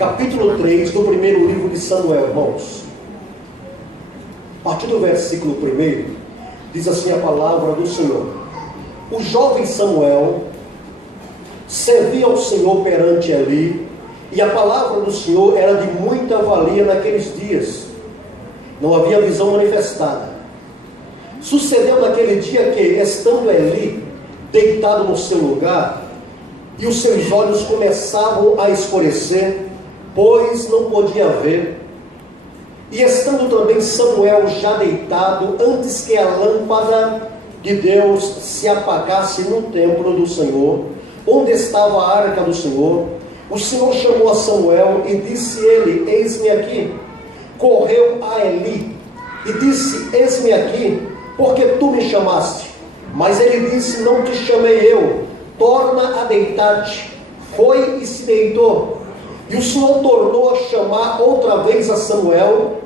capítulo 3 do primeiro livro de Samuel, irmãos. A partir do versículo 1, diz assim a palavra do Senhor: o jovem Samuel servia ao Senhor perante Eli, e a palavra do Senhor era de muita valia naqueles dias. Não havia visão manifestada. Sucedeu naquele dia que, estando Eli deitado no seu lugar, e os seus olhos começavam a escurecer, pois não podia ver, e estando também Samuel já deitado, antes que a lâmpada de Deus se apagasse no templo do Senhor, onde estava a arca do Senhor, o Senhor chamou a Samuel e disse ele: eis-me aqui. Correu a Eli e disse: eis-me aqui, porque tu me chamaste. Mas ele disse: não te chamei eu, torna a deitar-te. Foi e se deitou. E o Senhor tornou a chamar outra vez a Samuel.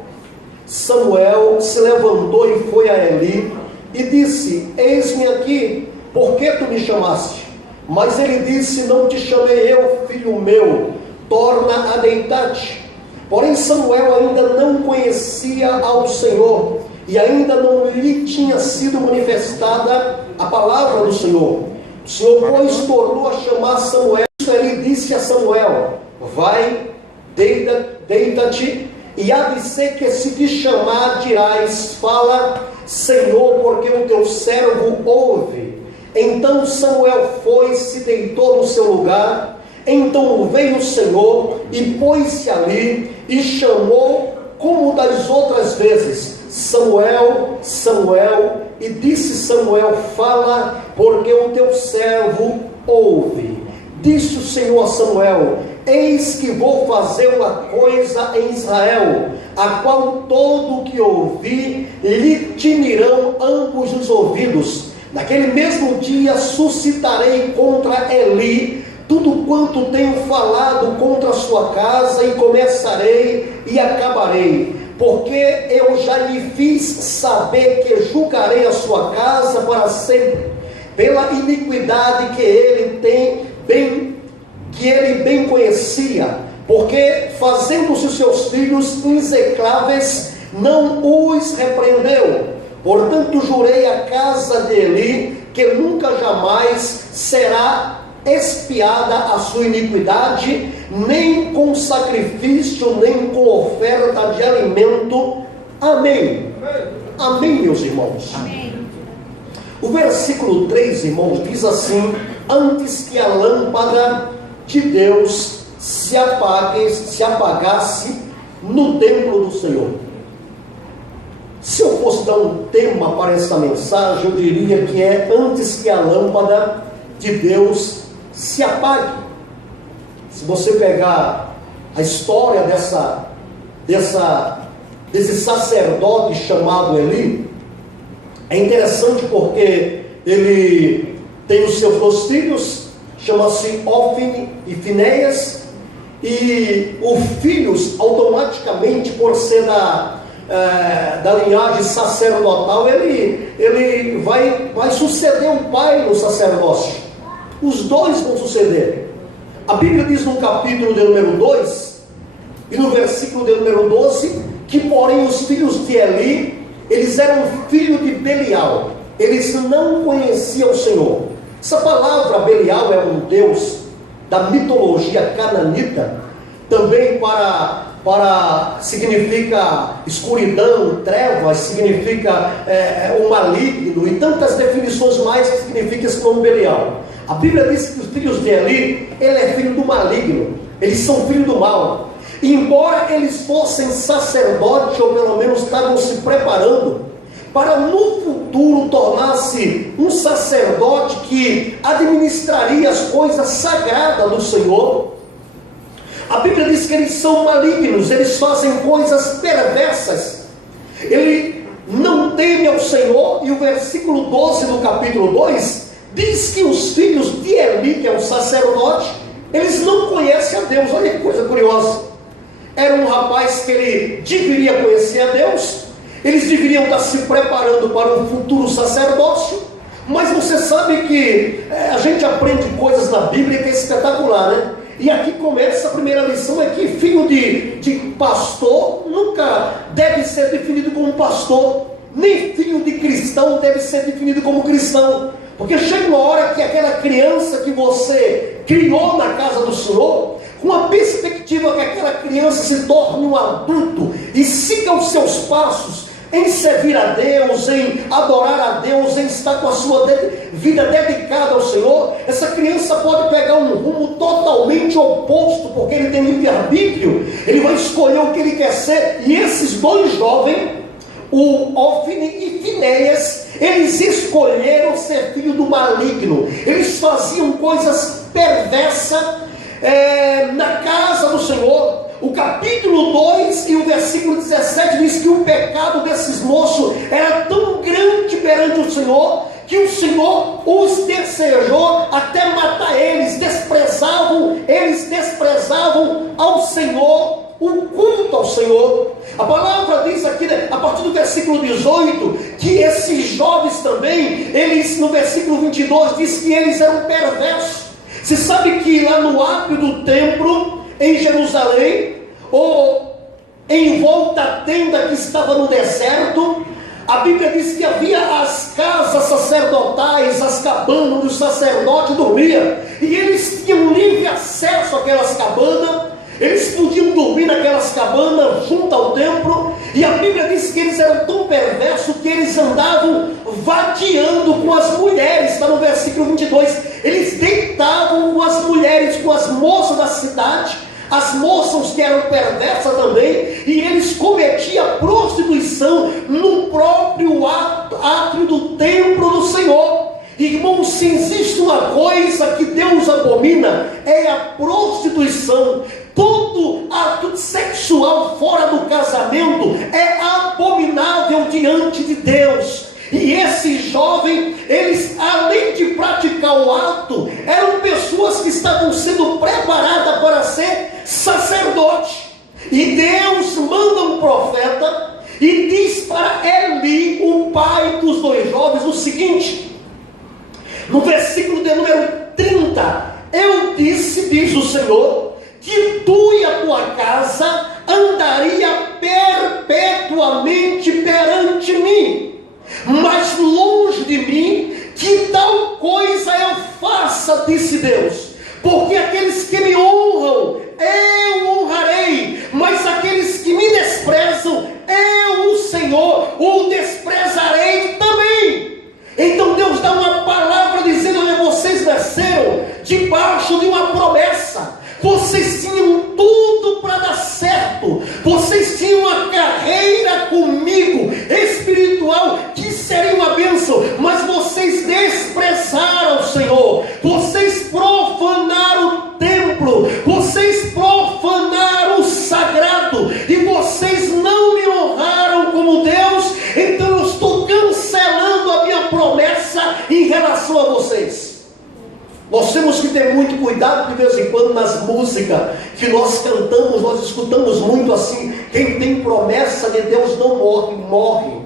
Samuel se levantou e foi a Eli e disse: eis-me aqui, por que tu me chamaste? Mas ele disse: não te chamei eu, filho meu, torna a deitar-te. Porém Samuel ainda não conhecia ao Senhor, e ainda não lhe tinha sido manifestada a palavra do Senhor. O Senhor, pois, tornou a chamar Samuel. Ele disse a Samuel: vai, deita-te, e há de ser que se te chamar dirás: fala, Senhor, porque o teu servo ouve. Então Samuel foi e se deitou no seu lugar. Então veio o Senhor e pôs-se ali e chamou como das outras vezes: Samuel, Samuel. E disse Samuel: fala, porque o teu servo ouve. Disse o Senhor a Samuel: eis que vou fazer uma coisa em Israel, a qual todo o que ouvir lhe tinirão ambos os ouvidos. Naquele mesmo dia suscitarei contra Eli tudo quanto tenho falado contra a sua casa, e começarei e acabarei, porque eu já lhe fiz saber que julgarei a sua casa para sempre, pela iniquidade que ele bem conhecia, porque fazendo-se os seus filhos execráveis, não os repreendeu. Portanto jurei à casa de Eli que nunca jamais será expiada a sua iniquidade, nem com sacrifício, nem com oferta de alimento. Amém. Amém, meus irmãos. Amém. O versículo 3, irmãos, diz assim: antes que a lâmpada de Deus se apagasse no templo do Senhor. Se eu fosse dar um tema para esta mensagem, eu diria que é antes que a lâmpada de Deus se apague. Se você pegar a história desse sacerdote chamado Eli, é interessante porque ele tem os seus dois filhos, chama-se Ofni e Finéias, e os filhos automaticamente, por ser da linhagem sacerdotal, ele vai suceder o pai no sacerdócio. Os dois vão suceder. A Bíblia diz no capítulo de número 2 e no versículo de número 12 que, porém, os filhos de Eli, eles eram filhos de Belial. Eles não conheciam o Senhor. Essa palavra Belial é um deus da mitologia cananita, também significa escuridão, trevas, significa o maligno, e tantas definições mais que significa esse nome Belial. A Bíblia diz que os filhos de Eli, ele é filho do maligno, eles são filhos do mal. E embora eles fossem sacerdotes, ou pelo menos estavam se preparando para no futuro tornar-se um sacerdote que administraria as coisas sagradas do Senhor, a Bíblia diz que eles são malignos, eles fazem coisas perversas. Ele não teme ao Senhor, e o versículo 12 do capítulo 2 diz que os filhos de Eli, que é um sacerdote, eles não conhecem a Deus. Olha que coisa curiosa. Era um rapaz que ele deveria conhecer a Deus, eles deveriam estar se preparando para um futuro sacerdócio, mas você sabe que a gente aprende coisas na Bíblia que é espetacular, né? E aqui começa a primeira lição, é que filho de pastor nunca deve ser definido como pastor, nem filho de cristão deve ser definido como cristão, porque chega uma hora que aquela criança que você criou na casa do Senhor, com a perspectiva que aquela criança se torne um adulto e siga os seus passos em servir a Deus, em adorar a Deus, em estar com a sua vida dedicada ao Senhor, essa criança pode pegar um rumo totalmente oposto, porque ele tem livre-arbítrio, ele vai escolher o que ele quer ser. E esses dois jovens, o Ofni e Finéias, eles escolheram ser filho do maligno. Eles faziam coisas perversas na casa do Senhor. O capítulo 2 e o versículo 17 diz que o pecado desses moços era tão grande perante o Senhor, que o Senhor os desejou até matar eles. Eles desprezavam ao Senhor, o culto ao Senhor. A palavra diz aqui, a partir do versículo 18, que esses jovens também, eles, no versículo 22, diz que eles eram perversos. Você sabe que lá no átrio do templo, em Jerusalém, ou em volta à tenda que estava no deserto, a Bíblia diz que havia as casas sacerdotais, as cabanas onde o sacerdote dormia, e eles tinham livre acesso àquelas cabanas. Eles podiam dormir naquelas cabanas junto ao templo, e a Bíblia diz que eles eram tão perversos que eles andavam vadiando com as mulheres. Está no versículo 22, eles deitavam com as mulheres, com as moças da cidade, as moças que eram perversas também, e eles cometiam prostituição no próprio átrio do templo do Senhor. Irmãos, se existe uma coisa que Deus abomina, é a prostituição. Todo ato sexual fora do casamento é abominável diante de Deus. E esse jovem, eles, além de praticar o ato, eram pessoas que estavam sendo preparadas para ser sacerdote. E Deus manda um profeta e diz para Eli, o pai dos dois jovens, o seguinte, no versículo de número 30, eu disse, diz o Senhor, que tu e a tua casa andaria perpetuamente perante mim, mas longe de mim que tal coisa eu faça, disse Deus, porque aqueles que me honram eu honrarei, mas aqueles que me desprezam eu, o Senhor, o desprezarei também. Então Deus dá uma palavra dizendo: olha, vocês nasceram debaixo de uma promessa, vocês tinham tudo para dar certo, vocês tinham uma carreira comigo espiritual que seria uma bênção, mas vocês desprezaram o Senhor, vocês profanaram o templo, vocês profanaram o sagrado, e vocês não me honraram como Deus. Então eu estou cancelando a minha promessa em relação a vocês. Nós temos que ter muito cuidado de vez em quando nas músicas que nós cantamos, nós escutamos muito assim: quem tem promessa de Deus não morre, morre.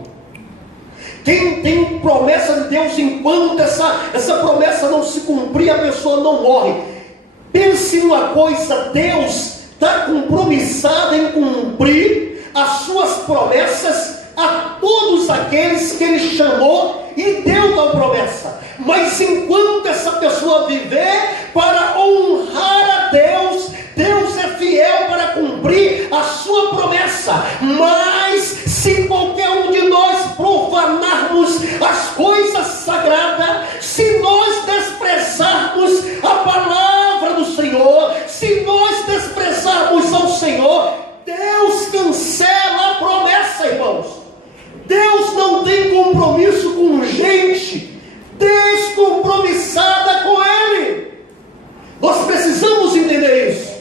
Quem tem promessa de Deus, enquanto essa promessa não se cumprir, a pessoa não morre. Pense numa coisa: Deus está compromissado em cumprir as suas promessas a todos aqueles que Ele chamou e deu tal promessa. Mas enquanto essa pessoa viver para honrar a Deus, Deus é fiel para cumprir a sua promessa. Mas se qualquer um de nós profanarmos as coisas sagradas, se nós desprezarmos a palavra do Senhor, se nós desprezarmos ao Senhor, Deus cancela a promessa, irmãos. Deus não tem compromisso com gente descompromissada com Ele. Nós precisamos entender isso,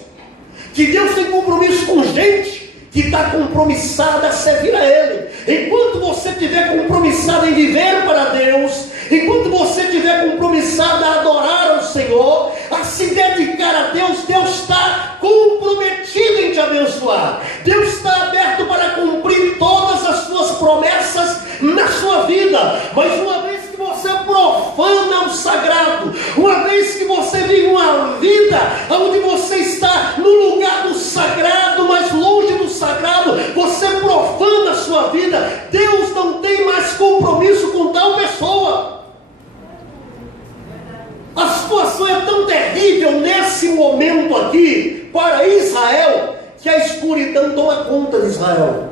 que Deus tem compromisso com gente que está compromissada a servir a Ele. Enquanto você estiver compromissado em viver para Deus, enquanto você estiver compromissado a adorar ao Senhor, a se dedicar a Deus, Deus está comprometido em te abençoar. Deus está aberto para cumprir todas as suas promessas na sua vida. Mas uma vez que você profana o sagrado, uma vez que você vive uma vida onde você nesse momento aqui, para Israel, que a escuridão toma conta de Israel.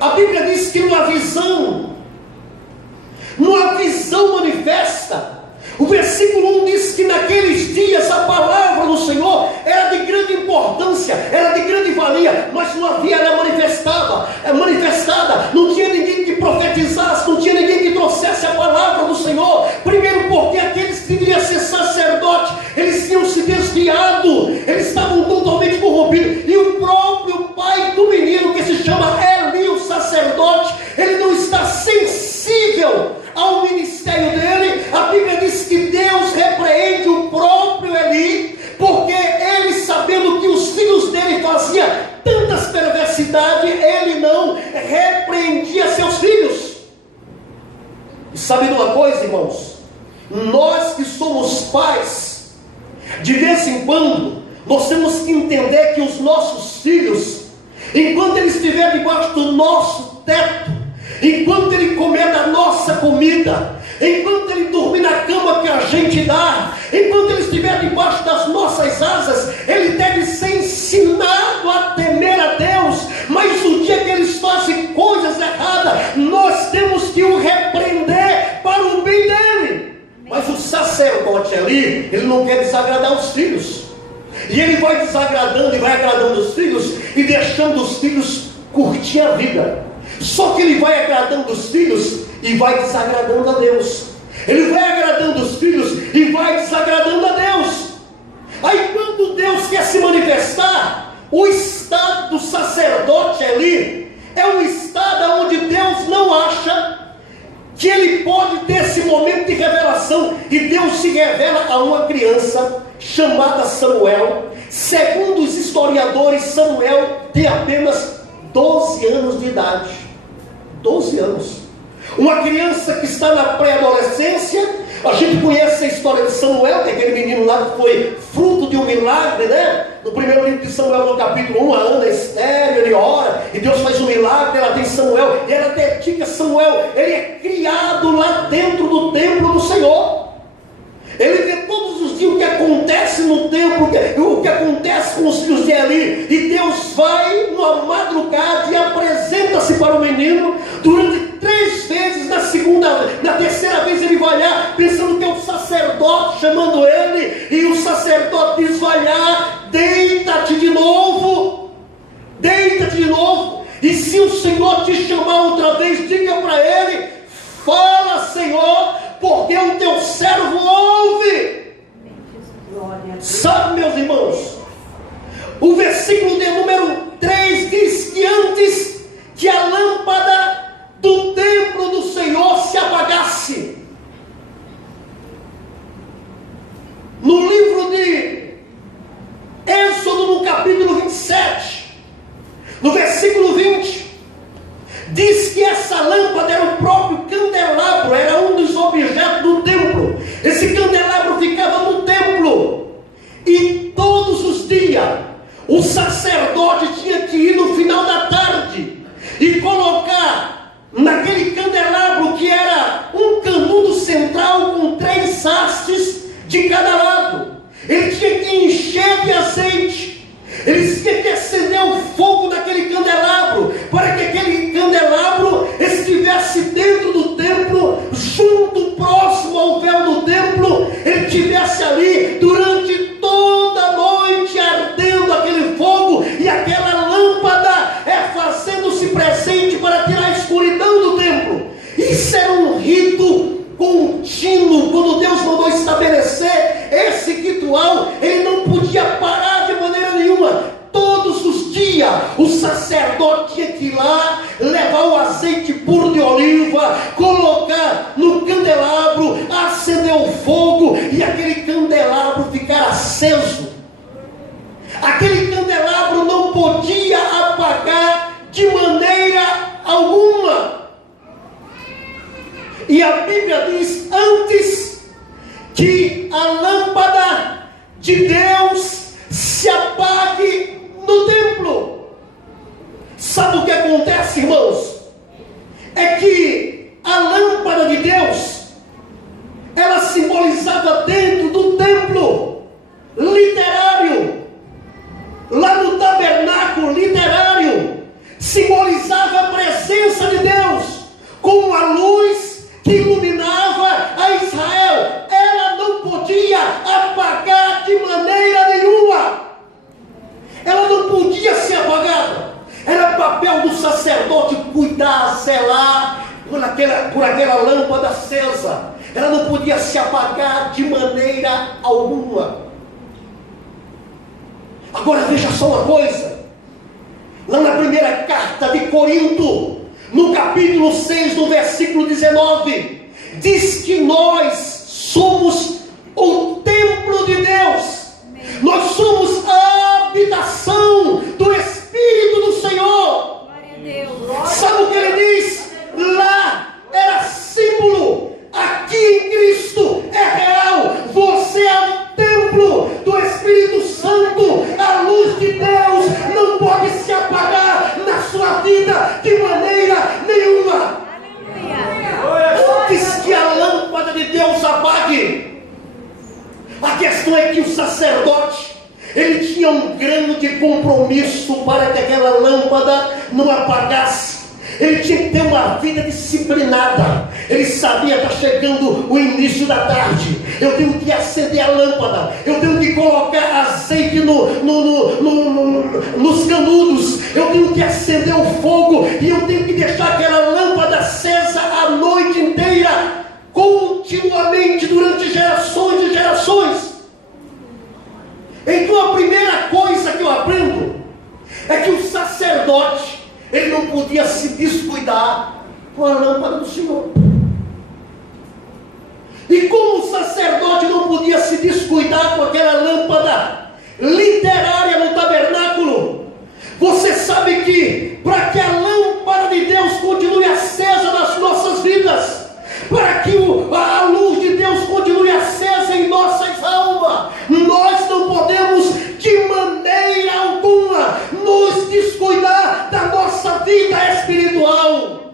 A Bíblia diz que numa visão manifesta, o versículo 1 diz que naqueles dias a palavra do Senhor era de grande importância, era de grande valia, mas não havia ela manifestada, não tinha ninguém que profetizasse, não tinha ninguém que trouxesse a palavra do Senhor. Primeiro porque aqueles que deveriam ser sacerdote, eles tinham se desviado, eles estavam totalmente corrompidos, e o próprio pai do menino, que se chama Eli, o sacerdote, ele não está sensível ao ministério dele. A Bíblia diz que Deus repreende o próprio Eli, porque ele, sabendo que os filhos dele faziam tantas perversidades, ele não repreendia seus filhos. E sabe de uma coisa, irmãos? Nós que somos pais, de vez em quando, nós temos que entender que os nossos filhos, enquanto eles estiverem debaixo do nosso teto, enquanto ele comer da nossa comida, enquanto ele dormir na cama que a gente dá, enquanto ele estiver debaixo das nossas asas, ele deve ser ensinado a temer a Deus. Mas o dia que eles fazem coisas erradas, nós temos que o repreender para o bem dele. Mas o sacerdote ali, ele não quer desagradar os filhos, e ele vai desagradando e vai agradando os filhos, e deixando os filhos curtir a vida. Só que ele vai agradando os filhos e vai desagradando a Deus. Ele vai agradando os filhos e vai desagradando a Deus. Aí quando Deus quer se manifestar, o estado do sacerdote ali é um estado onde Deus não acha que ele pode ter esse momento de revelação. E Deus se revela a uma criança chamada Samuel. Segundo os historiadores, Samuel tem apenas 12 anos de idade. 12 anos. Uma criança que está na pré-adolescência. A gente conhece a história de Samuel, que é aquele menino lá que foi fruto de um milagre, né? No primeiro livro de Samuel, no capítulo 1, a Ana é estéril, ele ora, e Deus faz um milagre, ela tem Samuel, e ela dedica Samuel. Ele é criado lá dentro do templo do Senhor. Ele vê todos os dias o que acontece no templo, o que acontece com os filhos de Eli. E Deus vai numa madrugada e apresenta-se para o menino durante 3 vezes. Na terceira vez ele vai lá, pensando que é o sacerdote chamando ele. E o sacerdote diz: vai lá, deita-te de novo. Deita-te de novo. E se o Senhor te chamar outra vez, diga para ele: fala, Senhor, porque o teu servo ouve. Sabe, meus irmãos, o versículo de número 3 diz que antes que a lâmpada do templo do Senhor se apagasse, no livro de Êxodo, no capítulo 27, no versículo 20, diz que essa lâmpada era o próprio candelabro, era um dos objetos do templo. Esse candelabro ficava no templo, e todos os dias o sacerdote tinha que ir no final da tarde e colocar naquele candelabro, que era um canudo central com 3 hastes de cada lado. Ele tinha que encher de azeite, ele tinha que acender o fogo naquele candelabro, para que aquele candelabro estivesse dentro do templo, junto, próximo ao véu do templo. Ele estivesse ali durante toda a noite, ardendo aquele fogo, e aquela lâmpada fazendo-se presente para tirar a escuridão do templo. Isso era um rito contínuo. Quando Deus mandou estabelecer esse ritual, ele não podia parar de maneira nenhuma. Todos os dias o sacerdote tinha que ir lá, levar o azeite puro de oliva, colocar no candelabro, acender o fogo, e aquele candelabro ficar aceso. Aquele candelabro não podia apagar de maneira alguma. E a Bíblia diz: antes que a lâmpada de Deus se apague no templo. Sabe o que acontece, irmãos? É que a lâmpada de Deus, ela simbolizava dentro do templo, literal, tabernáculo literário simbolizava a presença de Deus, como a luz que iluminava a Israel. Ela não podia apagar de maneira nenhuma. Ela não podia ser apagada. Era papel do sacerdote cuidar, zelar por aquela lâmpada acesa. Ela não podia se apagar de maneira alguma. Agora veja só uma coisa. Lá na primeira carta de Corinto, no capítulo 6, no versículo 19, diz que nós somos o templo de Deus. Nós somos a habitação do Espírito do Senhor. Glória a Deus. Sabe o que ele diz? Lá era símbolo, aqui em Cristo é real. Você é o templo do Espírito Santo. A luz de Deus não pode se apagar na sua vida de maneira nenhuma. Antes que a lâmpada de Deus apague, a questão é que o sacerdote, ele tinha um grande compromisso para que aquela lâmpada não apagasse. Ele tinha que ter uma vida disciplinada. Ele sabia, está chegando o início da tarde, eu tenho que acender a lâmpada, eu tenho que colocar azeite nos canudos, eu tenho que acender o fogo, e eu tenho que deixar aquela lâmpada acesa a noite inteira, continuamente, durante gerações e gerações. Então a primeira coisa que eu aprendo é que o sacerdote, ele não podia se descuidar com a lâmpada do Senhor. E como o sacerdote não podia se descuidar com aquela lâmpada literária no tabernáculo, você sabe que para que a lâmpada de Deus continue acesa nas nossas vidas, para que a luz de Deus continue acesa em nossas almas, nós não podemos de maneira alguma nos descuidar da nossa vida espiritual.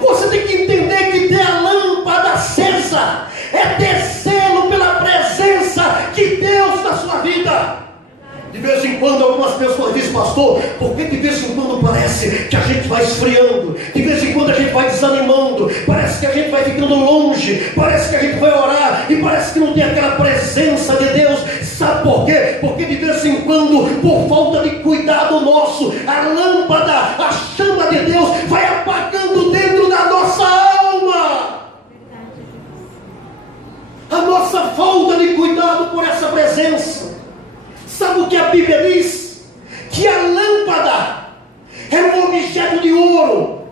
Você tem que entender que ter a lâmpada acesa é ter zelo pela presença de Deus na sua vida. De vez em quando algumas pessoas dizem: pastor, porque de vez em quando parece que a gente vai esfriando, de vez em quando a gente vai desanimando, parece que a gente vai ficando longe, parece que a gente vai orar e parece que não tem aquela presença de Deus. Sabe por quê? Porque de vez em quando, por falta de cuidado nosso, a lâmpada, a chama de Deus vai apagando dentro da nossa alma. A nossa falta de cuidado por essa presença. Sabe o que a Bíblia diz? Que a lâmpada era um objeto de ouro.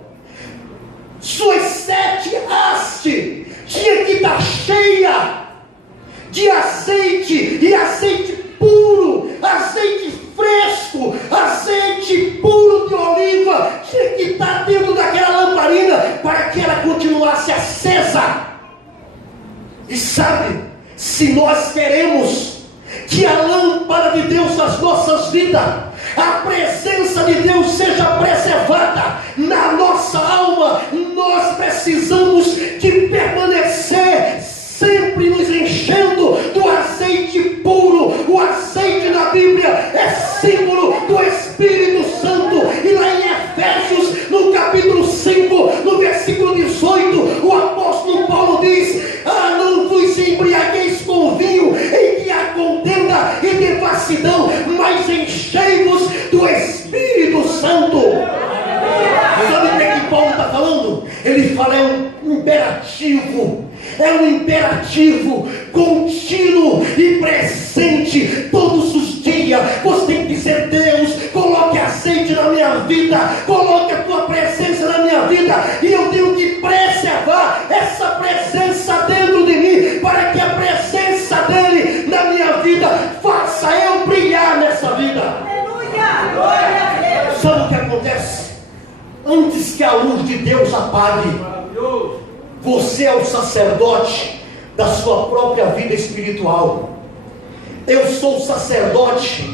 Suas 7 hastes tinha que estar cheia de azeite, e azeite puro, azeite fresco, azeite puro de oliva, tinha que estar dentro daquela lamparina para que ela continuasse acesa. E sabe, se nós queremos que a lâmpada de Deus nas nossas vidas, a presença de Deus seja preservada na nossa alma, nós precisamos de permanecer sempre nos enchendo do azeite puro. O azeite na Bíblia é símbolo do Espírito Santo. E lá em Efésios, no capítulo 5, no versículo 18, o apóstolo Paulo diz: não vos embriagueis com vinho, em que há contenda e devassidão, mas enchei-vos do Espírito Santo. Sabe o que é que Paulo está falando? Ele fala, é um imperativo. É um imperativo contínuo e presente todos os dias. Você tem que dizer: Deus, coloque azeite na minha vida, coloque a tua presença na minha vida, e eu tenho que preservar essa presença dentro de mim, para que a presença dele na minha vida faça eu brilhar nessa vida. Aleluia! Glória a Deus! Sabe o que acontece? Antes que a luz de Deus apague, você é o sacerdote da sua própria vida espiritual. Eu sou o sacerdote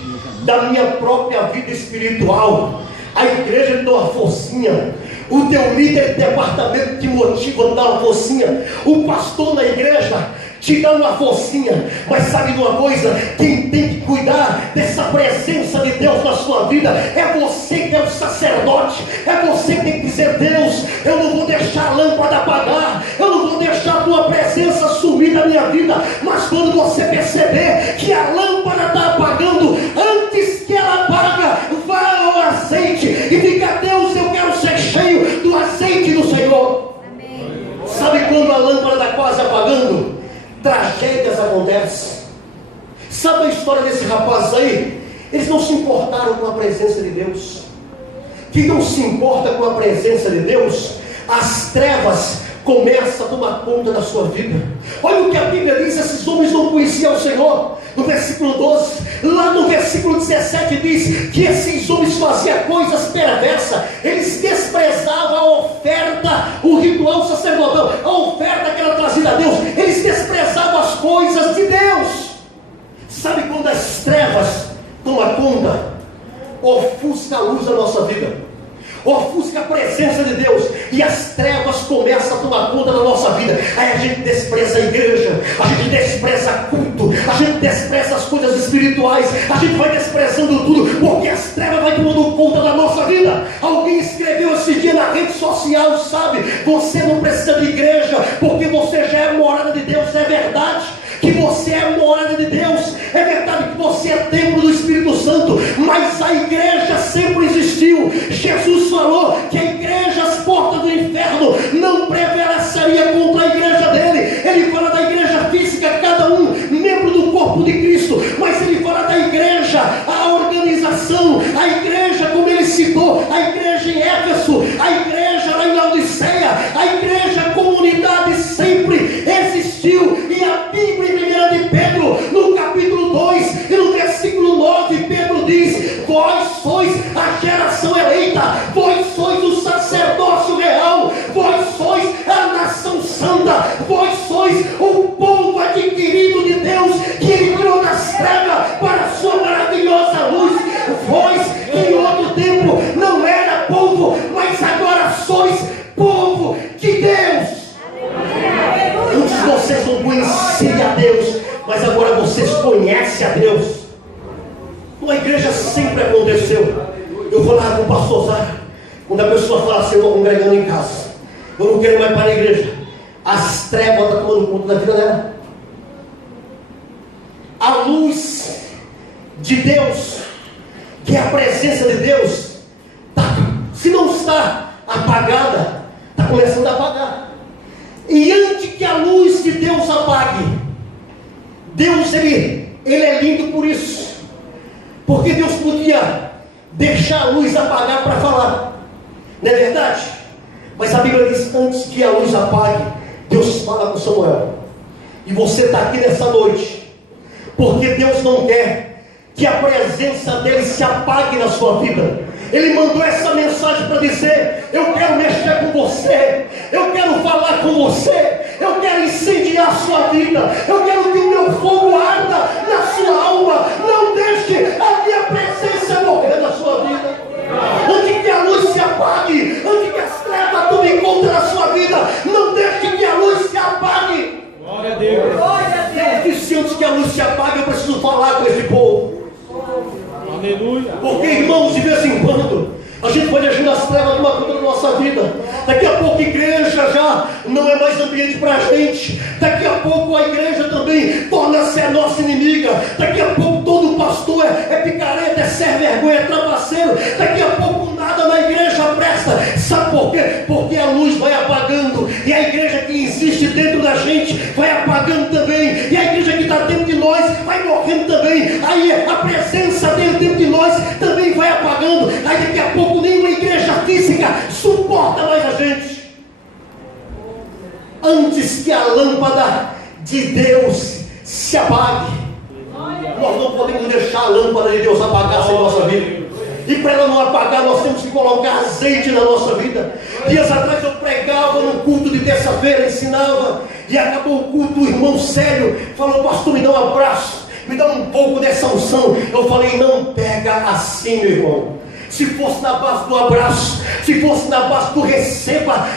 da minha própria vida espiritual. A igreja te dá uma forcinha, o teu líder de departamento te motiva a dar uma forcinha, o pastor na igreja te dá uma forcinha, mas sabe de uma coisa? Quem tem que cuidar dessa presença de Deus na sua vida é você que é o sacerdote, é você que tem que dizer: Deus, eu não vou deixar a lâmpada apagar, eu não vou deixar a tua presença sumir da minha vida. Mas quando você perceber que a lâmpada está apagando, antes que ela apaga, vá ao azeite e diga: Deus, eu quero ser cheio do azeite do Senhor. Amém. Sabe quando a lâmpada está quase apagando? Tragédias acontecem. Sabe a história desse rapaz aí? Eles não se importaram com a presença de Deus. Quem não se importa com a presença de Deus, as trevas começam a tomar conta da sua vida. Olha o que a Bíblia diz: esses homens não conheciam o Senhor. No versículo 12, lá no versículo 17 diz que esses homens faziam coisas perversas. Eles desprezavam a oferta, o ritual sacerdotal, a oferta que era trazida a Deus. Eles desprezavam as coisas de Deus. Sabe quando as trevas tomam conta? Ofusca a luz da nossa vida, ofusca a presença de Deus, e as trevas começam a tomar conta da nossa vida. Aí a gente despreza a igreja, a gente despreza culto, a gente despreza as coisas espirituais, a gente vai desprezando tudo, porque as trevas vai tomando conta da nossa vida. Alguém escreveu esse dia na rede social, sabe? Você não precisa de igreja, porque você já é morada de Deus. É verdade que você é morada de Deus, é verdade que você é templo do Espírito Santo, mas a igreja sempre existiu. Jesus falou que a igreja, as portas do inferno não prevaleceria contra a igreja dele. Ele fala da igreja física, cada um membro do corpo de Cristo, mas ele fala da igreja, a organização, a igreja como ele citou, a igreja em Éfeso, a igreja lá em Laodiceia, a igreja, a comunidade sempre existiu. E a Bíblia em 1 de Pedro, no capítulo 2 e no versículo 9, Pedro diz: vós sois a geração eleita, vós sois o sacerdócio real, vós sois a nação santa, vós sois o povo adquirido de Deus, que ele tirou das trevas para a sua maravilhosa luz. Vós que em outro tempo não era povo, mas agora sois povo de Deus. Antes vocês não conheciam a Deus, mas agora vocês conhecem a Deus. Uma igreja sempre aconteceu. Eu vou lá com o pastor Zara, quando a pessoa fala assim: eu estou congregando em casa, eu não quero mais para a igreja, as trevas estão tomando conta da vida dela. A luz de Deus, que é a presença de Deus, se não está apagada, está começando a apagar. E antes que a luz de Deus apague, Deus ele é lindo por isso, porque Deus podia deixar a luz apagar para falar, não é verdade? Mas a Bíblia diz: antes que a luz apague, Deus fala com Samuel. E você está aqui nessa noite porque Deus não quer que a presença dele se apague na sua vida. Ele mandou essa mensagem para dizer: eu quero mexer com você, eu quero falar com você, eu quero incendiar a sua vida, eu quero que o meu fogo arda na sua alma. Não deixe a minha presença morrer na sua vida. Antes que a luz se apague, antes que as trevas tomem conta da sua vida, não deixe que a luz se apague. Glória a Deus. Eu disse: antes que a luz se apague, eu preciso falar com esse povo. Aleluia. Porque, irmãos, de vez em quando a gente pode ajudar as trevas a tomar conta da nossa vida. Daqui a pouco a igreja já não é mais ambiente para a gente. Daqui a pouco a igreja também torna-se a nossa inimiga. Daqui a pouco todo pastor é picareta, é ser vergonha, é trapaceiro. Daqui a pouco nada na igreja presta. Sabe por quê? Porque a luz vai apagando, e a igreja que existe dentro da gente vai apagando também, e a igreja que está dentro de nós vai morrendo também. Aí a presença dele dentro de nós também vai apagando. Aí daqui a pouco nenhuma igreja física suporta mais a gente. Antes que a lâmpada de Deus se apague, nós não podemos deixar a lâmpada de Deus apagar-se em nossa vida. E para ela não apagar, nós temos que colocar azeite na nossa vida. Dias atrás eu pregava no culto de terça-feira, ensinava, e acabou o culto, o irmão sério falou: pastor, me dá um abraço, me dá um pouco dessa unção. Eu falei: não pega assim, meu irmão. se fosse na base do abraço, se fosse na base do receba,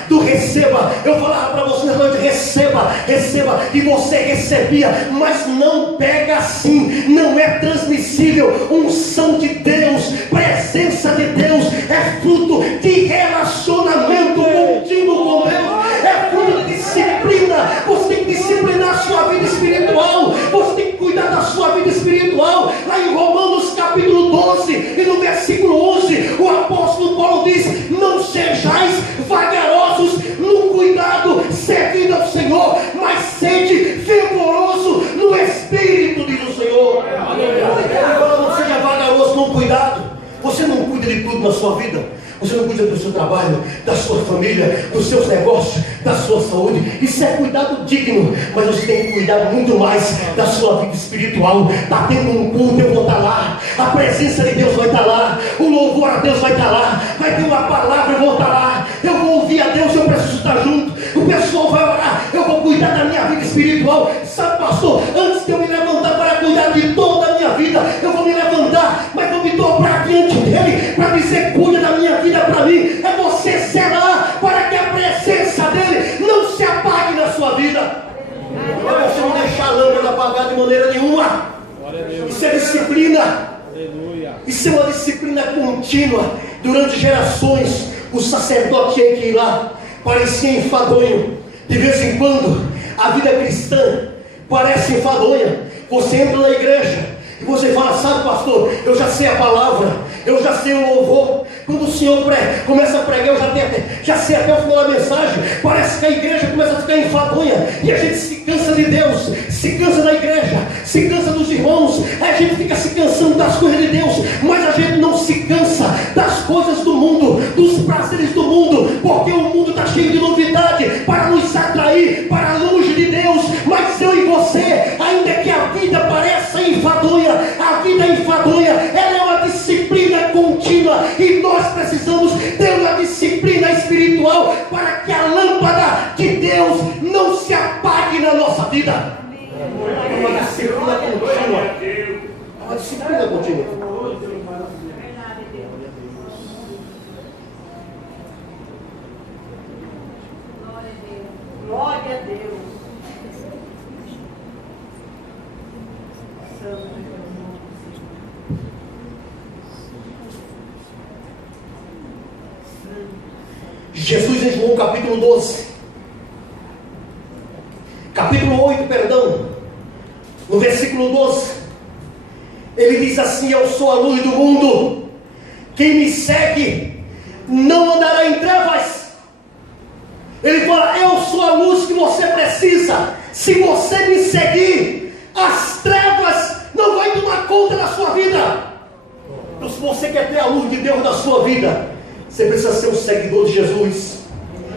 eu falava para você nessa noite, receba, e você recebia, mas não pega assim, não é transmissível. Unção de Deus, presença de Deus, é fruto de relacionamento contínuo com Deus, é fruto de disciplina. Você tem que disciplinar a sua vida espiritual, você tem que cuidar da sua vida espiritual. Lá em Romanos capítulo 12 e no versículo 11, o apóstolo Paulo diz: não sejais vagarosos no cuidado, servindo ao Senhor, mas sede fervoroso no Espírito, diz o Senhor. Ele fala: não seja vagaroso no cuidado. Você não cuida de tudo na sua vida. Você não cuida do seu trabalho, da sua família, dos seus negócios, da sua saúde. Isso é cuidado digno, mas você tem que cuidar muito mais da sua vida espiritual. Está tendo um culto, eu vou estar lá. A presença de Deus vai estar lá. O louvor a Deus vai estar lá. Vai ter uma palavra, eu vou estar lá. Eu vou ouvir a Deus, eu preciso estar junto. O pessoal vai orar, eu vou cuidar da minha vida espiritual. Sabe, pastor, antes de eu me levantar para cuidar de toda a minha vida, eu vou me levantar, mas vou me dobrar diante dele para dizer: cuida da minha vida para mim. É você zelar para que a presença dele não se apague na sua vida. É você não deixar a lâmpada apagar de maneira nenhuma. Isso é disciplina. Isso é uma disciplina contínua. Durante gerações, o sacerdote tinha que ir lá. Parecia enfadonho. De vez em quando, a vida cristã parece enfadonha. Você entra na igreja e você fala: sabe, pastor, eu já sei a palavra, eu já sei o louvor. Quando o Senhor começa a pregar, eu já sei até o final da mensagem. Parece que a igreja começa a ficar enfadonha, e a gente se cansa de Deus, se cansa da igreja, se cansa dos irmãos. A gente fica se cansando das coisas de Deus, mas a gente não se cansa das coisas do mundo, dos prazeres do mundo, porque o mundo está cheio de novidade para nos atrair para longe de Deus. Mas eu e você, ainda que a vida pareça enfadonha, a vida enfadonha, ela é uma disciplina contínua, e nós precisamos ter uma disciplina espiritual para que a lâmpada de Deus não se apague na nossa vida. É uma disciplina contínua. É uma disciplina contínua. Glória a Deus. Jesus em João capítulo 12, capítulo 8, perdão, no versículo 12, ele diz assim: eu sou a luz do mundo, quem me segue não andará em trevas. Ele fala: eu sou a luz que você precisa. Se você me seguir, as trevas não vão tomar conta da sua vida. Então, se você quer ter a luz de Deus na sua vida, você precisa ser um seguidor de Jesus,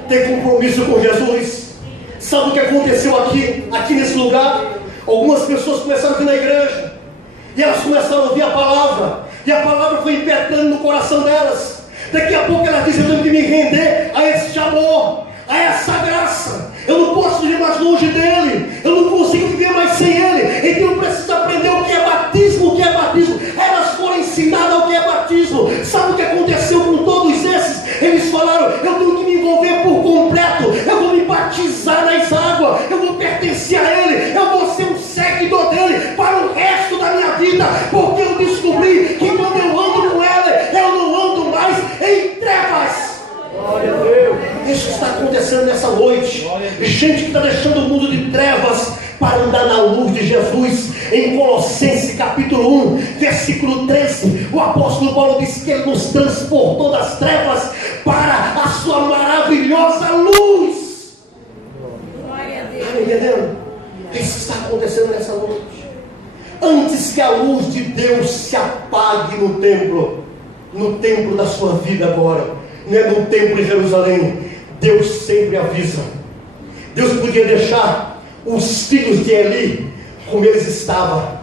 ter compromisso com Jesus. Sabe o que aconteceu aqui nesse lugar? Algumas pessoas começaram a vir na igreja, e elas começaram a ouvir a palavra, e a palavra foi impetrando no coração delas. Daqui a pouco elas dizem: eu tenho que me render a esse amor, a essa graça. Eu não posso viver mais longe dele, eu não consigo viver mais sem ele. Então eu preciso aprender o que é batismo, o que é batismo. Elas foram ensinadas o que é batismo. Sabe o que aconteceu com todos esses? Eles falaram: eu tenho que me envolver por completo, eu vou me batizar nas águas, eu vou pertencer a ele, eu vou ser um seguidor dele para o resto da minha vida, porque eu descobri que quando eu ando com ele, eu não ando mais em trevas. Glória a Deus. Isso está acontecendo nessa noite. Gente que está deixando o mundo de trevas para andar na luz de Jesus. Em Colossenses capítulo 1, versículo 13, o apóstolo Paulo diz que ele nos transportou das trevas para a sua maravilhosa luz. Glória a Deus. Está entendendo? Isso está acontecendo nessa noite. Antes que a luz de Deus se apague no templo da sua vida agora, não é no templo em Jerusalém. Deus sempre avisa. Deus podia deixar os filhos de Eli como eles estavam.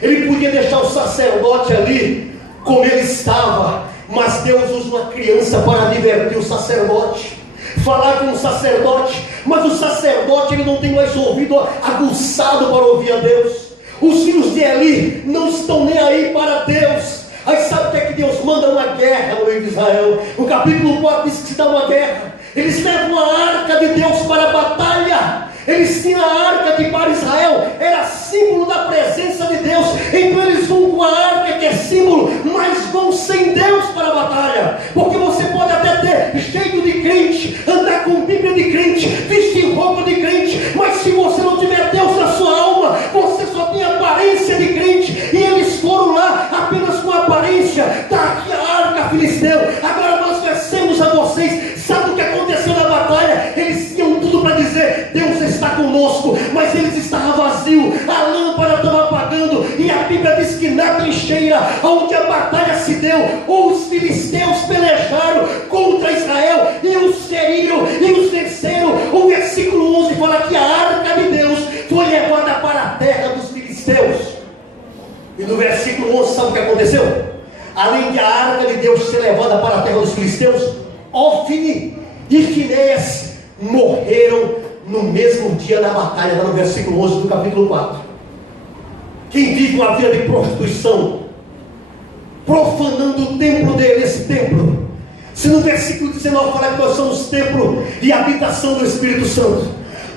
Ele podia deixar o sacerdote ali como ele estava. Mas Deus usa uma criança para divertir o sacerdote, falar com o sacerdote. Mas o sacerdote, ele não tem mais ouvido aguçado para ouvir a Deus. Os filhos de Eli não estão nem aí para Deus. Aí sabe o que é que Deus manda? Uma guerra no meio de Israel. O capítulo 4 diz que se dá uma guerra. Eles levam a arca de Deus para a batalha. Eles tinham a arca que para Israel era símbolo da presença de Deus. Então eles vão com a arca que é símbolo, mas vão sem Deus para a batalha. Porque você pode até ter jeito de crente, andar com Bíblia de crente, vestir roupa de crente, mas se você não tiver Deus na sua alma, você só tem aparência de crente. E eles foram lá apenas com aparência. Está aqui a arca, filisteu. Agora nós vencemos a vocês. Sabe o que aconteceu na batalha? Eles tinham tudo para dizer: Deus está conosco, mas eles estavam vazios, a lâmpada estava apagando. E a Bíblia diz que na trincheira onde a batalha se deu, os filisteus pelejaram contra Israel e os feriram e os venceram. O versículo 11 fala que a arca de Deus foi levada para a terra dos filisteus. E no versículo 11 sabe o que aconteceu? Além de a arca de Deus ser levada para a terra dos filisteus, Ofni e Finéias morreram no mesmo dia na batalha, lá no versículo 11 do capítulo 4. Quem vive uma vida de prostituição, profanando o templo dele, esse templo. Se no versículo 19 fala que nós somos templo e habitação do Espírito Santo,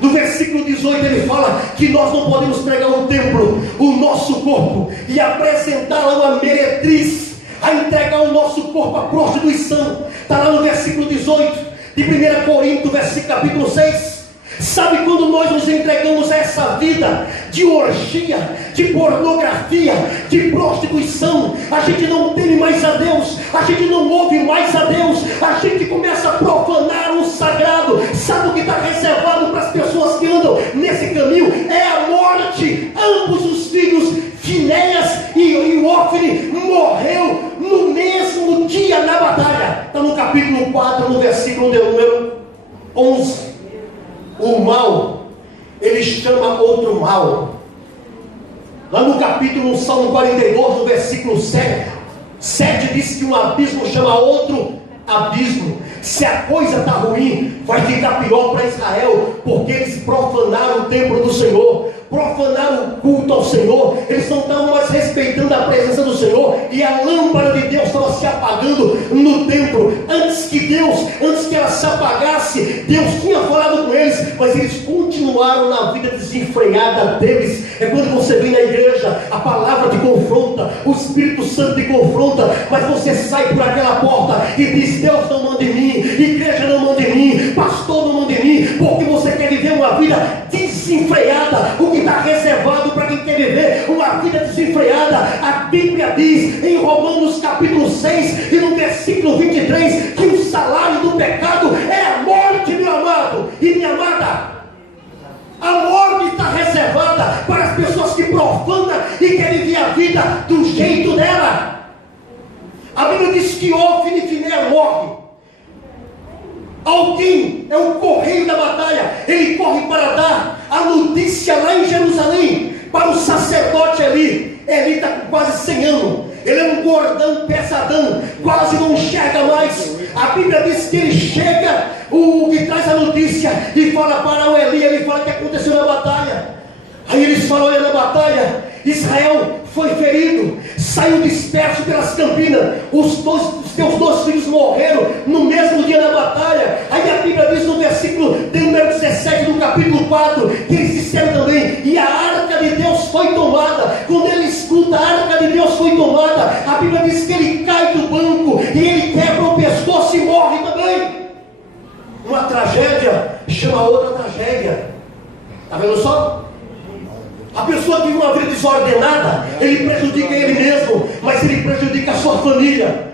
no versículo 18 ele fala que nós não podemos pregar o templo, o nosso corpo, e apresentá-la uma meretriz, a entregar o nosso corpo à prostituição. Está lá no versículo 18 de 1 Coríntios, capítulo 6. Sabe quando nós nos entregamos a essa vida de orgia, de pornografia, de prostituição, a gente não teme mais a Deus, a gente não ouve mais a Deus, a gente começa a profanar o sagrado. Sabe o que está reservado para as pessoas que andam nesse caminho? É a morte. Ambos os filhos, Finéias e Ofni, morreu no mesmo dia na batalha. Está no capítulo 4, no versículo de número 11. O mal, ele chama outro mal. Lá no capítulo, no Salmo 42, no versículo 7 diz que um abismo chama outro abismo. Se a coisa está ruim, vai ficar pior para Israel, porque eles profanaram o templo do Senhor, profanaram o culto ao Senhor. Eles não estavam mais respeitando a presença do Senhor, e a lâmpada de Deus estava se apagando no templo. Antes que ela se apagasse, Deus tinha falado com eles, mas eles continuaram na vida desenfreada deles. É quando você vem na igreja, a palavra te confronta, o Espírito Santo te confronta, mas você sai por aquela porta e diz: Deus não manda em mim, igreja não manda em mim, pastor não manda em mim, porque você quer viver uma vida desenfreada. O que está reservado para quem quer viver uma vida desenfreada, a Bíblia diz em Romanos capítulo 6 e no versículo 23 que o salário do pecado é a morte, meu amado e minha amada. A morte está reservada para as pessoas que profanam e querem viver a vida do jeito dela. A Bíblia diz que Ofni e Finéias morre. Alguém é o correio da batalha, ele corre para dar a notícia lá em Jerusalém para o sacerdote Eli. Eli está com quase 100 anos, ele é um gordão, pesadão, quase não enxerga mais. A Bíblia diz que ele chega, o que traz a notícia, e fala para o Eli, ele fala o que aconteceu na batalha. Aí eles falam: olha, na batalha Israel foi ferido, saiu disperso pelas campinas, os teus dois filhos morreram no mesmo dia da batalha. Aí a Bíblia diz no versículo de número 17 do capítulo 4, que eles disseram também: e a arca de Deus foi tomada. Quando ele escuta a arca de Deus foi tomada, a Bíblia diz que ele cai do banco e ele quebra o pescoço e morre também. Uma tragédia chama outra tragédia. Está vendo só? A pessoa que vive uma vida desordenada, ele prejudica ele mesmo, mas ele prejudica a sua família.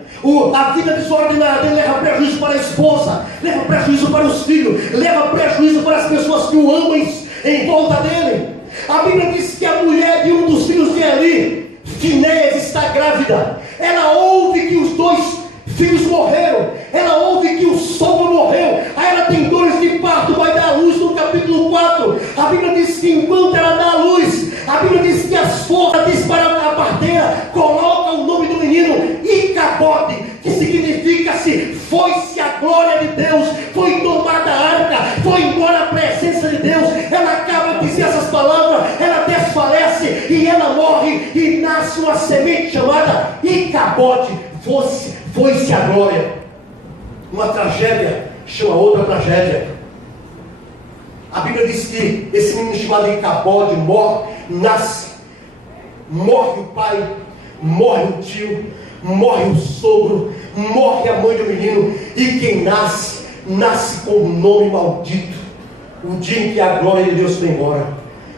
A vida desordenada, ele leva prejuízo para a esposa, leva prejuízo para os filhos, leva prejuízo para as pessoas que o amam em volta dele. A Bíblia diz que a mulher de um dos filhos de Eli, Finéias, está grávida. Ela ouve que os dois filhos morreram, ela ouve que o sogro morreu, aí ela tem dores de parto, vai dar a luz no capítulo 4. A Bíblia diz que enquanto ela dá a luz, a Bíblia diz que as forças diz para a parteira, coloca o nome do menino Icabode, que significa-se foi-se a glória de Deus, foi tomada a arca, foi embora a presença de Deus. Ela acaba de dizer essas palavras, ela desfalece e ela morre, e nasce uma semente chamada Icabode. foi-se a glória. Uma tragédia chama outra tragédia. A Bíblia diz que esse menino chamado Icabode nasce, morre o pai, morre o tio, morre o sogro, morre a mãe do menino, e quem nasce com um nome maldito. O dia em que a glória de Deus foi embora,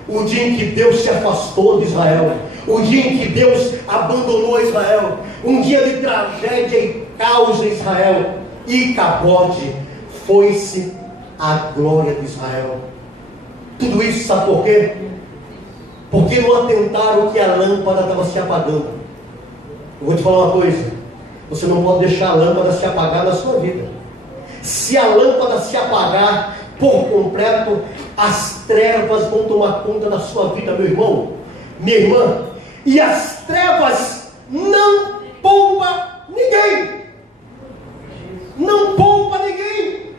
o dia em que Deus se afastou de Israel, o dia em que Deus abandonou Israel, um dia de tragédia e caos em Israel. Icabode, foi-se a glória de Israel. Tudo isso sabe por quê? Porque não atentaram que a lâmpada estava se apagando. Eu vou te falar uma coisa: você não pode deixar a lâmpada se apagar na sua vida. Se a lâmpada se apagar por completo, as trevas vão tomar conta da sua vida, meu irmão, minha irmã. E as trevas não poupam ninguém. Não poupa ninguém.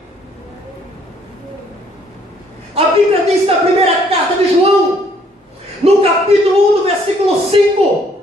A Bíblia diz na primeira carta de João, no capítulo 1, no versículo 5: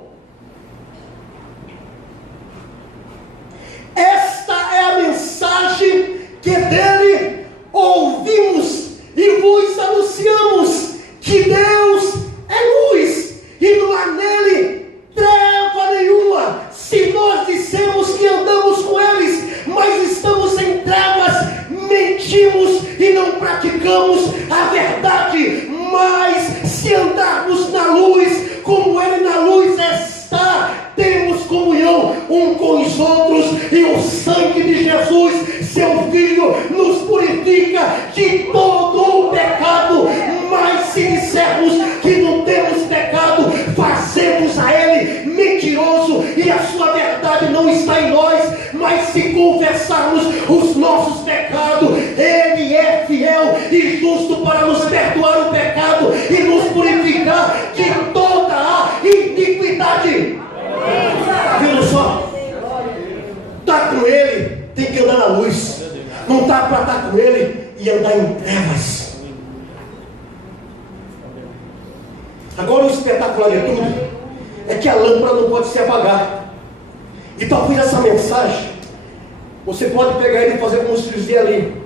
esta é a mensagem que dele ouvimos e vos anunciamos, que Deus é luz e não há nele treva nenhuma. Se nós dissemos que andamos com eles, mas estamos em trevas, mentimos e não praticamos a verdade. Mas se andarmos na luz, como ele na luz está, temos comunhão um com os outros, e o sangue de Jesus, seu Filho, nos purifica de todo o pecado. Mas se dissermos que não temos pecado, fazemos a ele mentiroso, e a sua verdade não está em nós. Mas se confessarmos os nossos pecados, ele é fiel e justo para nos perdoar o pecado e nos purificar de toda a iniquidade. Viu só? Está com ele, tem que andar na luz. Não está para estar com ele e andar em trevas. Agora o espetacular de tudo é que a lâmpada não pode se apagar. E talvez essa mensagem você pode pegar ele e fazer como os filhos de Eli.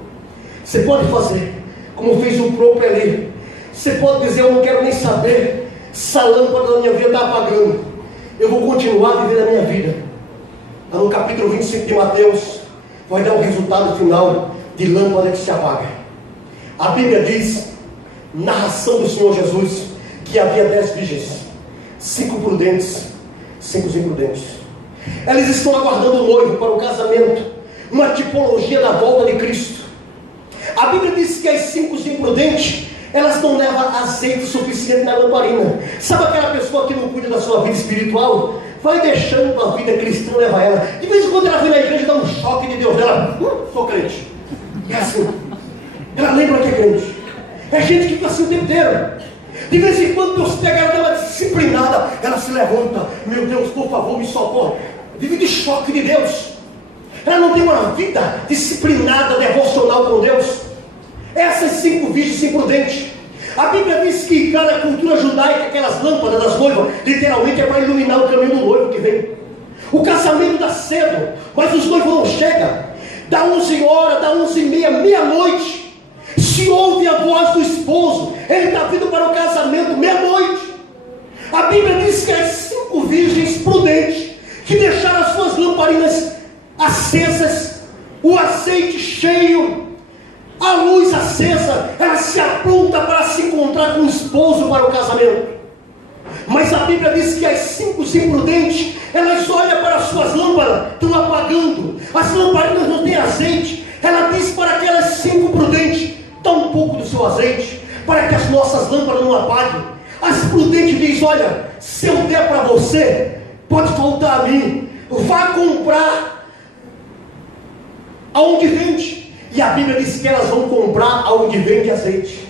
Você pode fazer como fez o próprio Eli. Você pode dizer: eu não quero nem saber se a lâmpada da minha vida está apagando, eu vou continuar a viver a minha vida. No capítulo 25 de Mateus vai dar o resultado final de lâmpada que se apaga. A Bíblia diz, narração do Senhor Jesus, que havia 10 virgens, 5 prudentes, 5 imprudentes. Elas estão aguardando o noivo para o casamento, uma tipologia da volta de Cristo. A Bíblia diz que as 5 imprudentes, elas não levam azeite suficiente na lamparina. Sabe aquela pessoa que não cuida da sua vida espiritual? Vai deixando a vida cristã levar ela. De vez em quando ela vem na igreja e dá um choque de Deus dela. Sou crente. E é assim. Ela lembra que é crente. É gente que fica assim o tempo inteiro. De vez em quando Deus pega ela, dá uma disciplinada, ela se levanta: meu Deus, por favor, me socorre. Vive de choque de Deus. Ela não tem uma vida disciplinada, devocional com Deus. Essas 5 virgens imprudentes. A Bíblia diz que cada cultura judaica, aquelas lâmpadas das noivas, literalmente é para iluminar o caminho do noivo que vem. O casamento dá cedo, mas os noivos não chegam. Dá 11 horas, dá 11h30, meia-noite. Se ouve a voz do esposo, ele está vindo para o casamento meia-noite. A Bíblia diz que as 5 virgens prudentes, que deixaram as suas lamparinas acesas, o azeite cheio, a luz acesa, ela se apronta para se encontrar com o esposo para o casamento. Mas a Bíblia diz que as 5 imprudentes, elas olham para as suas lâmpadas, estão apagando, as lamparinas não têm azeite. Ela diz para aquelas 5 prudentes: dá um pouco do seu azeite, para que as nossas lâmpadas não apaguem. As prudentes diz: olha, se eu der para você, pode faltar a mim, vá comprar aonde vende. E a Bíblia diz que elas vão comprar aonde vende azeite.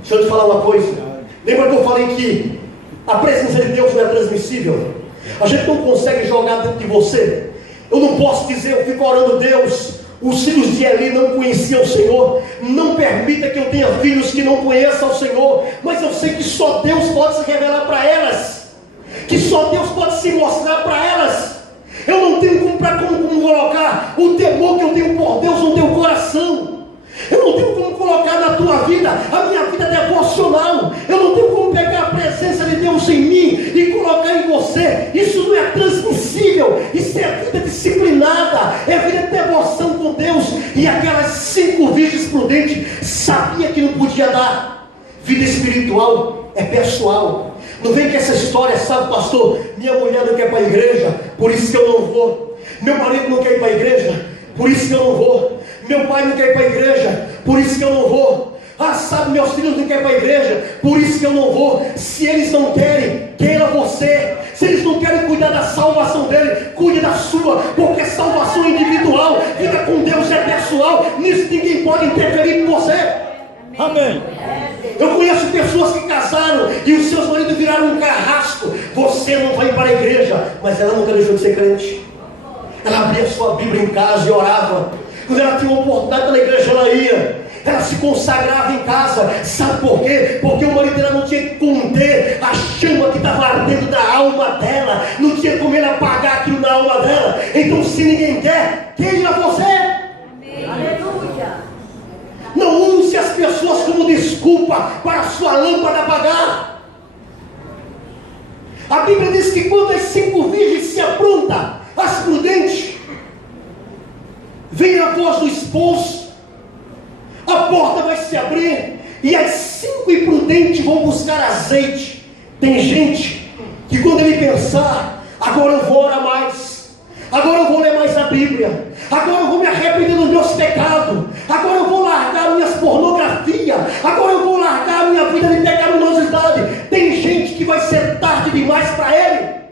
Deixa eu te falar uma coisa. Lembra que eu falei que a presença de Deus não é transmissível? A gente não consegue jogar dentro de você. Eu não posso dizer: eu fico orando, Deus, os filhos de Eli não conheciam o Senhor, não permita que eu tenha filhos que não conheçam o Senhor. Mas eu sei que só Deus pode se revelar para elas, que só Deus pode se mostrar para elas. Eu não tenho como colocar o temor que eu tenho por Deus no teu coração. Eu não tenho como colocar na tua vida a minha vida devocional. Eu não tenho como pegar a presença de Deus em mim e colocar em você. Isso não é transmissível. Isso é vida disciplinada, é vida de devoção com Deus. E aquelas 5 virgens prudentes sabia que não podia dar. Vida espiritual é pessoal. Não vem com essa história, sabe, pastor? Minha mulher não quer ir para a igreja, por isso que eu não vou. Meu marido não quer ir para a igreja, por isso que eu não vou. Meu pai não quer ir para a igreja, por isso que eu não vou. Ah, sabe, meus filhos não querem ir para a igreja, por isso que eu não vou. Se eles não querem, queira você. Se eles não querem cuidar da salvação dele, cuide da sua, porque salvação é individual, vida com Deus é pessoal. Nisso ninguém pode interferir com você. Amém. Eu conheço pessoas que casaram e os seus maridos viraram um carrasco. Você não vai para a igreja, mas ela nunca deixou de ser crente. Ela abria sua Bíblia em casa e orava. Quando ela tinha uma oportunidade na igreja, ela ia. Ela se consagrava em casa. Sabe por quê? Porque o marido dela não tinha que conter a chama que estava ardendo na alma dela. Não tinha como ele apagar aquilo na alma dela. Então, se ninguém quer, queira você. Amém. Aleluia. Não use as pessoas como desculpa para a sua lâmpada apagar. A Bíblia diz que quando as 5 virgens se aprontam, as prudentes, vem a voz do esposo, a porta vai se abrir e as 5 imprudentes vão buscar azeite. Tem gente que quando ele pensar, agora eu vou orar mais, agora eu vou ler mais a Bíblia, agora eu vou me arrepender dos meus pecados, agora eu vou largar minhas pornografias, agora eu vou largar a minha vida de pecaminosidade. Tem gente que vai ser tarde demais para ele.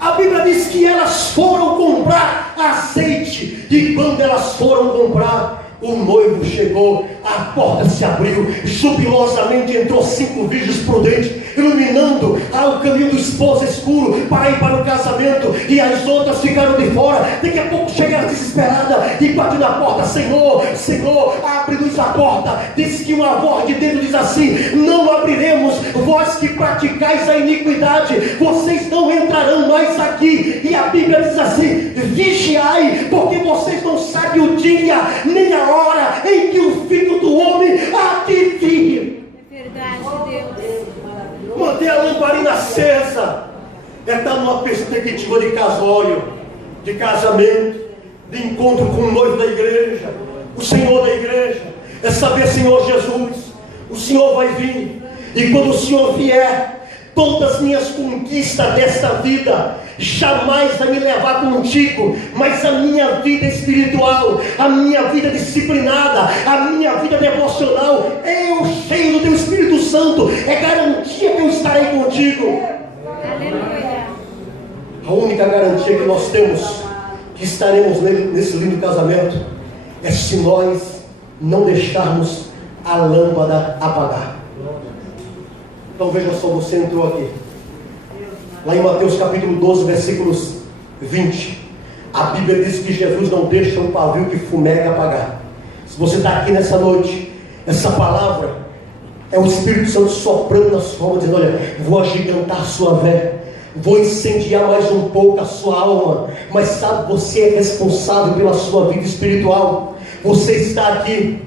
A Bíblia diz que elas foram comprar azeite, e quando elas foram comprar, o noivo chegou, a porta se abriu, jubilosamente entrou 5 virgens prudentes, iluminando o caminho do esposo escuro para ir para o casamento, e as outras ficaram de fora. Daqui a pouco chega desesperada e bate na porta: Senhor, Senhor, abre-nos a porta. Diz que uma voz de dentro diz assim: não abriremos, vós que praticais a iniquidade, vocês não entrarão mais aqui. E a Bíblia diz assim: vigiai, porque vocês não sabem o dia nem a hora em que o Filho do Homem há de vir. É verdade, Deus. Manter a lamparina acesa é estar numa perspectiva de casório, de casamento, de encontro com o noivo da igreja, o Senhor da igreja. É saber: Senhor Jesus, o Senhor vai vir, e quando o Senhor vier, todas as minhas conquistas desta vida jamais vai me levar contigo, mas a minha vida espiritual, a minha vida disciplinada, a minha vida devocional, eu cheio do teu Espírito Santo, é garantia que eu estarei contigo. Aleluia. A única garantia que nós temos que estaremos nesse lindo casamento é se nós não deixarmos a lâmpada apagar. Então veja só, você entrou aqui lá em Mateus capítulo 12, versículos 20, a Bíblia diz que Jesus não deixa um pavio que fumega apagar. Se você está aqui nessa noite, essa palavra é o Espírito Santo soprando na sua alma, dizendo: olha, vou agigantar a sua fé, vou incendiar mais um pouco a sua alma. Mas sabe, você é responsável pela sua vida espiritual. Você está aqui,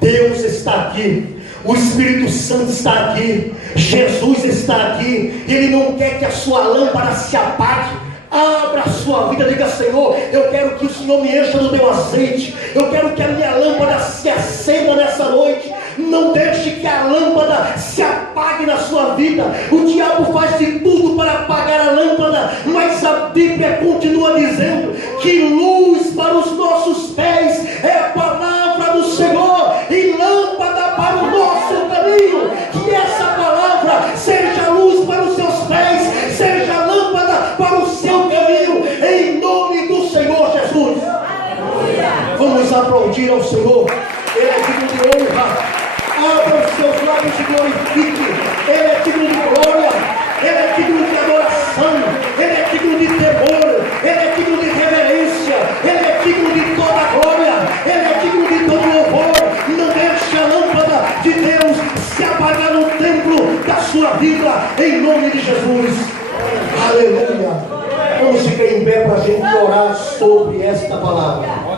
Deus está aqui, o Espírito Santo está aqui, Jesus está aqui. Ele não quer que a sua lâmpada se apague. Abra a sua vida, diga: Senhor, eu quero que o Senhor me encha do teu azeite, eu quero que a minha lâmpada se acenda nessa noite. Não deixe que a lâmpada se apague na sua vida. O diabo faz de tudo para apagar a lâmpada, mas a Bíblia continua dizendo que luz para os nossos pés é a palavra do Senhor e lâmpada para o nosso caminho. Que essa palavra seja luz para os seus pés, seja lâmpada para o seu caminho, em nome do Senhor Jesus. Vamos aplaudir ao Senhor. Ele é digno de honra. Abra os seus lábios e glorifique. Ele é digno de glória, Ele é digno de adoração, Ele é digno de temor, Ele é digno de reverência, Ele é digno de toda glória, Ele é digno de todo louvor. Não deixe a lâmpada de Deus se apagar no templo da sua vida, em nome de Jesus. Aleluia. Vamos ficar em pé. para a gente orar sobre esta palavra.